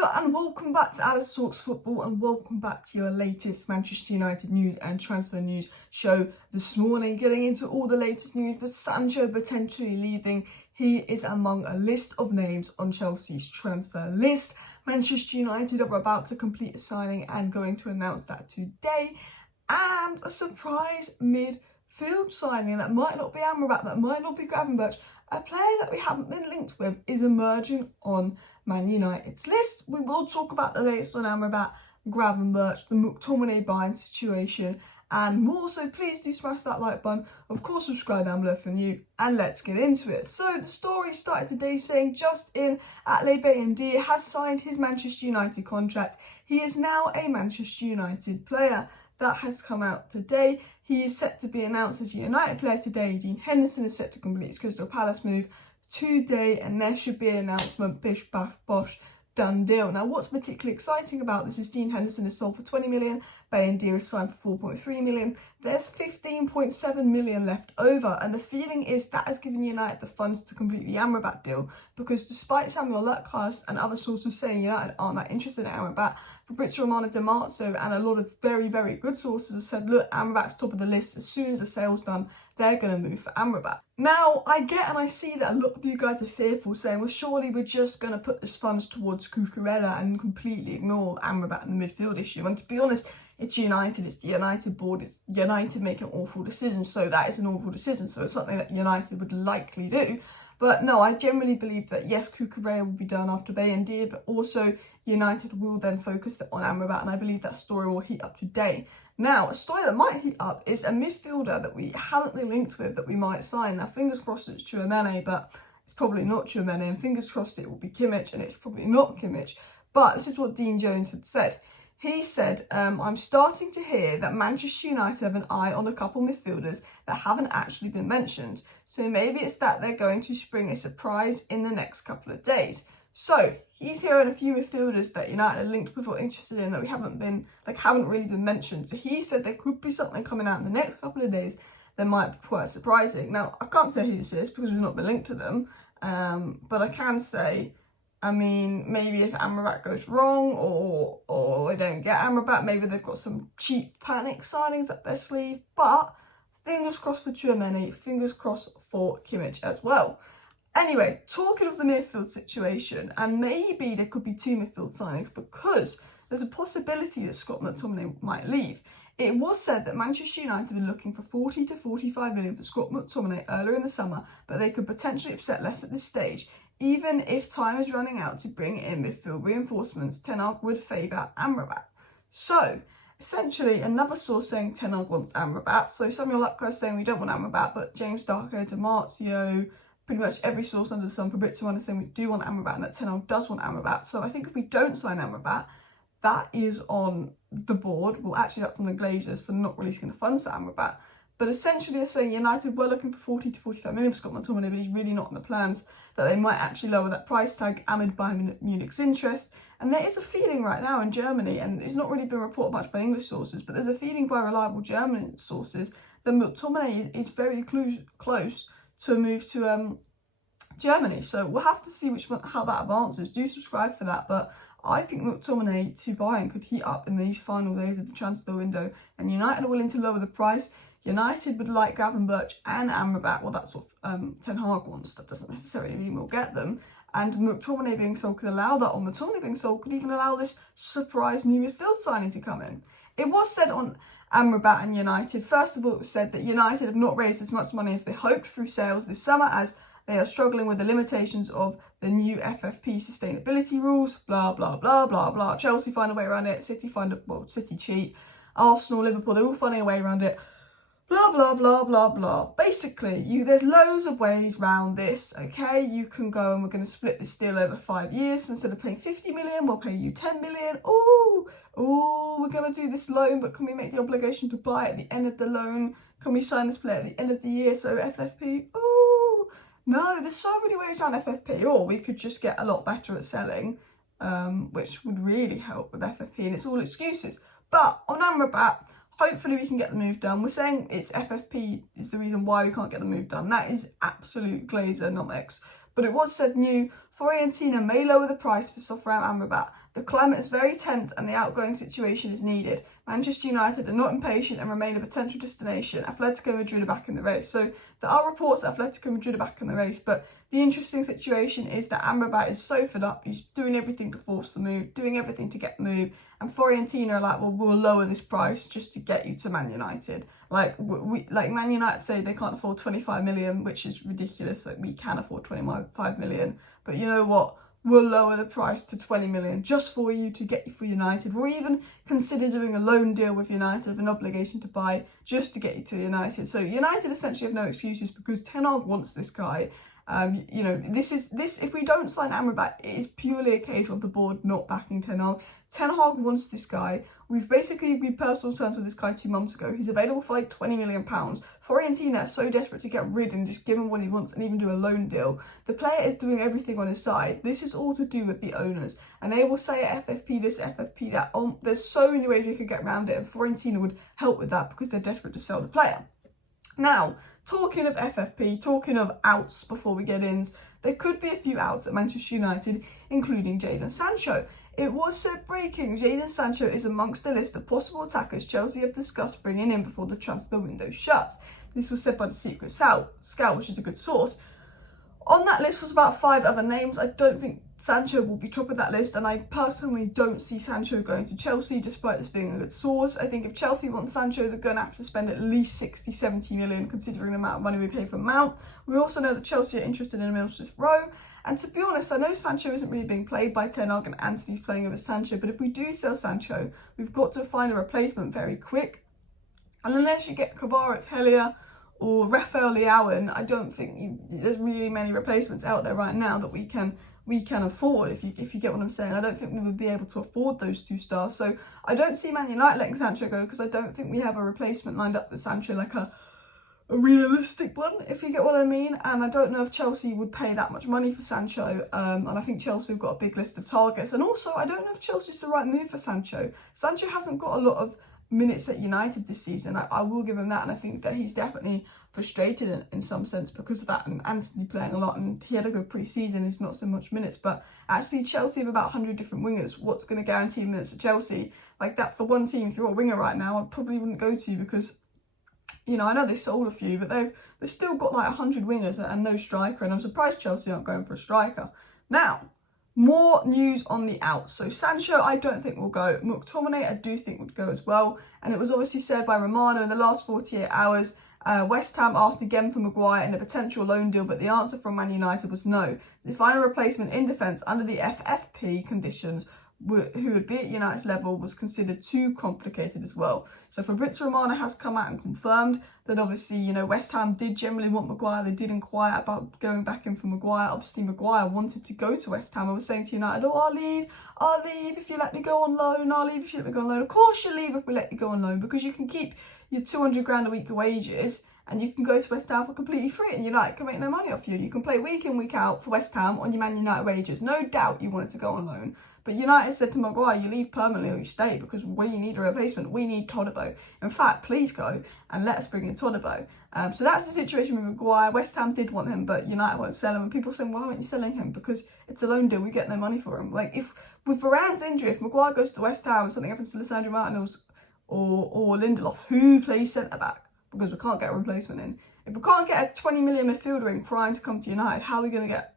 Hello and welcome back to Alice Talks Football, and welcome back to your latest Manchester United news and transfer news show this morning. Getting into all the latest news, but Sancho potentially leaving. He is among a list of names on Chelsea's transfer list. Manchester United are about to complete a signing and going to announce that today. And a surprise midfield signing that might not be Amrabat, that might not be Gravenberch. A player that we haven't been linked with is emerging on Man United's list. We will talk about the latest on Amrabat, Gravenberch, the McTominay Bayern situation, and more. So please do smash that like button. Of course, subscribe down below for new, and let's get into it. So the story started today saying just in Bayindir has signed his Manchester United contract. He is now a Manchester United player. That has come out today. He is set to be announced as a United player today. Dean Henderson is set to complete his Crystal Palace move today, and there should be an announcement, bish, bash, bosh, done deal. Now, what's particularly exciting about this is Dean Henderson is sold for 20 million, Bayindir is signed for 4.3 million. There's 15.7 million left over, and the feeling is that has given United the funds to complete the Amrabat deal, because despite Samuel Luckhurst and other sources saying United aren't that interested in Amrabat, Fabrizio Romano Di Marzio and a lot of very, very good sources have said, look, Amrabat's top of the list. As soon as the sale's done, they're going to move for Amrabat. Now, I get and I see that a lot of you guys are fearful, saying, well, surely we're just going to put this funds towards Cucurella and completely ignore Amrabat and the midfield issue. And to be honest, it's United, it's the United board, it's United making awful decisions, so that is an awful decision, so it's something that United would likely do. But no, I generally believe that yes, Cucurella will be done after Bayindir, but also United will then focus on Amrabat, and I believe that story will heat up today. Now, a story that might heat up is a midfielder that we haven't been linked with that we might sign. Now, fingers crossed it's Terminator, but it's probably not Terminator, and fingers crossed it will be Kimmich, and it's probably not Kimmich. But this is what Dean Jones had said. He said, I'm starting to hear that Manchester United have an eye on a couple midfielders that haven't actually been mentioned. So maybe it's that they're going to spring a surprise in the next couple of days. So he's hearing a few midfielders that United are linked with or interested in that we haven't really been mentioned. So he said there could be something coming out in the next couple of days that might be quite surprising. Now, I can't say who this is because we've not been linked to them. But I can say, I mean, maybe if Amrabat goes wrong or they don't get Amrabat, maybe they've got some cheap panic signings up their sleeve. But fingers crossed for Tchouaméni, fingers crossed for Kimmich as well. Anyway, talking of the midfield situation, and maybe there could be two midfield signings because there's a possibility that Scott McTominay might leave. It was said that Manchester United were looking for 40 to 45 million for Scott McTominay earlier in the summer, but they could potentially accept less at this stage. Even if time is running out to bring in midfield reinforcements, Ten Hag would favour Amrabat. So, essentially, another source saying Ten Hag wants Amrabat. So Samuel Luckhurst saying we don't want Amrabat, but James Darko, Di Marzio, pretty much every source under the sun, Fabrizio Romano saying we do want Amrabat and that Ten Hag does want Amrabat. So I think if we don't sign Amrabat, that is on the board. Well, actually, that's on the Glazers for not releasing the funds for Amrabat. But essentially, they're saying United were looking for 40 to 45 million for Scott McTominay, but he's really not in the plans, that they might actually lower that price tag amid Bayern Munich's interest. And there is a feeling right now in Germany, and it's not really been reported much by English sources, but there's a feeling by reliable German sources that McTominay is very close to a move to Germany. So we'll have to see how that advances. Do subscribe for that, but I think McTominay to Bayern could heat up in these final days of the transfer window, and United are willing to lower the price. United would like Gravenberch and Amrabat. Well, that's what Ten Hag wants. That doesn't necessarily mean we'll get them. And McTominay being sold could allow that, or McTominay being sold could even allow this surprise new midfield signing to come in. It was said on Amrabat and United, first of all, it was said that United have not raised as much money as they hoped through sales this summer, as they are struggling with the limitations of the new FFP sustainability rules, blah, blah, blah, blah, blah. Chelsea find a way around it, City City cheat, Arsenal, Liverpool, they're all finding a way around it. Blah, blah, blah, blah, blah. Basically, there's loads of ways around this, okay? You can go and we're going to split this deal over 5 years. So instead of paying 50 million, we'll pay you 10 million. Oh, we're going to do this loan, but can we make the obligation to buy at the end of the loan? Can we sign this player at the end of the year? So FFP, no, there's so many ways around FFP. Or we could just get a lot better at selling, which would really help with FFP, and it's all excuses. But on Amrabat, hopefully we can get the move done. We're saying it's FFP is the reason why we can't get the move done. That is absolute Glazer-nomics. But it was said new Fiorentina may lower the price for Sofram Amrabat. The climate is very tense and the outgoing situation is needed. Manchester United are not impatient and remain a potential destination. Atletico Madrid are back in the race. So there are reports that Atletico Madrid are back in the race, but the interesting situation is that Amrabat is so fed up. He's doing everything to force the move, doing everything to get the move, and Fiorentina are like, well, we'll lower this price just to get you to Man United. Like Man United say they can't afford 25 million, which is ridiculous. Like, we can afford 25 million, but you know what? We'll lower the price to 20 million just for you to get you for United. We'll even consider doing a loan deal with United with an obligation to buy just to get you to United. So United essentially have no excuses because Ten Hag wants this guy. You know, this if we don't sign Amrabat, it is purely a case of the board not backing Ten Hag. Ten Hag wants this guy. We've basically agreed personal terms with this guy 2 months ago. He's available for like £20 million. Fiorentina are so desperate to get rid and just give him what he wants and even do a loan deal. The player is doing everything on his side. This is all to do with the owners. And they will say FFP this, FFP that. There's so many ways we could get around it, and Fiorentina would help with that because they're desperate to sell the player. Now, talking of FFP, talking of outs before we get in, there could be a few outs at Manchester United, including Jadon Sancho. It was said breaking, Jadon Sancho is amongst the list of possible attackers Chelsea have discussed bringing in before the transfer window shuts. This was said by the Secret Scout, which is a good source. On that list was about 5 other names. I don't think Sancho will be top of that list, and I personally don't see Sancho going to Chelsea, despite this being a good source. I think if Chelsea wants Sancho, they're going to have to spend at least 60-70 million, considering the amount of money we pay for Mount. We also know that Chelsea are interested in Emile Smith-Rowe, and to be honest, I know Sancho isn't really being played by Ten Hag and Antony's playing over Sancho, but if we do sell Sancho, we've got to find a replacement very quick. And unless you get Kvaratskhelia or Rafael Leao, I don't think there's really many replacements out there right now that we can afford, if you get what I'm saying. I don't think we would be able to afford those 2 stars. So I don't see Man United letting Sancho go because I don't think we have a replacement lined up with Sancho, like a realistic one, if you get what I mean. And I don't know if Chelsea would pay that much money for Sancho. And I think Chelsea have got a big list of targets. And also, I don't know if Chelsea's the right move for Sancho. Sancho hasn't got a lot of minutes at United this season. I will give him that, and I think that he's definitely frustrated in some sense because of that, and Antony playing a lot, and he had a good pre-season. It's not so much minutes, but actually Chelsea have about 100 different wingers. What's going to guarantee minutes at Chelsea? Like, that's the one team, if you're a winger right now, I probably wouldn't go to, because, you know, I know they sold a few, but they've still got like 100 wingers and no striker, and I'm surprised Chelsea aren't going for a striker. Now, more news on the outs. So Sancho, I don't think will go. McTominay, I do think would go as well. And it was obviously said by Romano in the last 48 hours. West Ham asked again for Maguire in a potential loan deal, but the answer from Man United was no. To find a replacement in defence under the FFP conditions, who would be at United's level, was considered too complicated as well. So Fabrizio Romano has come out and confirmed that obviously, you know, West Ham did generally want Maguire. They did inquire about going back in for Maguire. Obviously, Maguire wanted to go to West Ham. I was saying to United, oh, I'll leave if you let me go on loan. I'll leave if you let me go on loan. Of course you'll leave if we let you go on loan, because you can keep your 200 grand a week wages and you can go to West Ham for completely free, and United can make no money off you. You can play week in, week out for West Ham on your Man United wages. No doubt you wanted to go on loan. But United said to Maguire, you leave permanently or you stay, because we need a replacement. We need Todibo. In fact, please go and let us bring in Todibo. So that's the situation with Maguire. West Ham did want him, but United won't sell him. And people saying, why aren't you selling him? Because it's a loan deal. We get no money for him. Like, if with Varane's injury, if Maguire goes to West Ham and something happens to Lisandro Martinez or Lindelof, who plays centre-back? Because we can't get a replacement in. If we can't get a 20 million midfielder in prior to come to United, how are we going to get,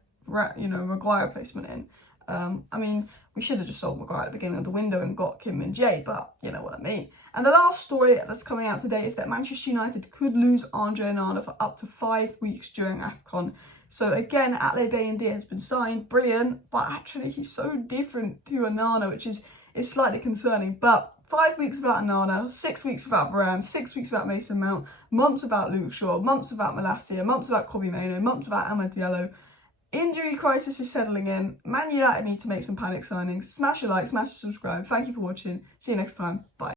you know, Maguire replacement in? I mean, we should have just sold Maguire at the beginning of the window and got Kim and Jay, but you know what I mean. And the last story that's coming out today is that Manchester United could lose Andre Onana for up to 5 weeks during AFCON. So again, Bayindir has been signed, brilliant, but actually he's so different to Onana, which is slightly concerning. But 5 weeks without Onana, 6 weeks without Varane, 6 weeks without Mason Mount, months without Luke Shaw, months without Malacia, months without Kobbie Mainoo, months without Amad Diallo. Injury crisis is settling in. Man United need to make some panic signings. Smash a like, smash a subscribe. Thank you for watching. See you next time. Bye.